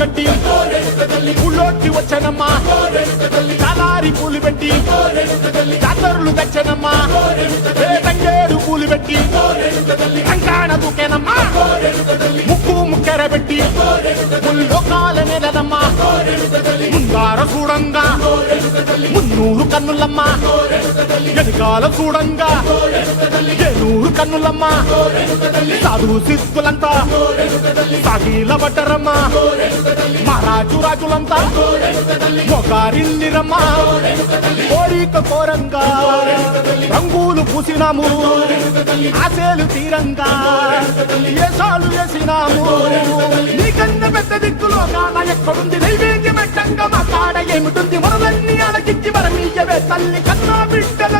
కట్టి ఊళ్ళోకి వచ్చనమ్మా చాలారి పూలు పెట్టి జాతరులు తెచ్చనమ్మా తంగేడు పూలు పెట్టి కంకాణ దూకేనమ్మా ముక్కు ముక్కెర పెట్టి ముల్లోకాల నెలనమ్మా ముందార చూడంగా మున్నూరు కన్నులమ్మా వెనకాల చూడంగా ఏనూరు కన్నులమ్మా సాధువు సిద్ధులంతా సాగిల బట్టరమ్మా మహారాజు రాజులంతా మొగారిల్లిరమ్మా కోరిక కోరంగా రంగులు పూసినాము ఆశలు తీరంగా ఏసాలు వేసినాము నీకన్నా పెద్ద దిక్కులో కాన ఎక్కడుంది నైవేద్యం పెట్టంగా మా కాడ ఏమిటుంది మనలన్నీ అలకిచ్చి మరమీయవే తల్లి కన్నా బిడ్డల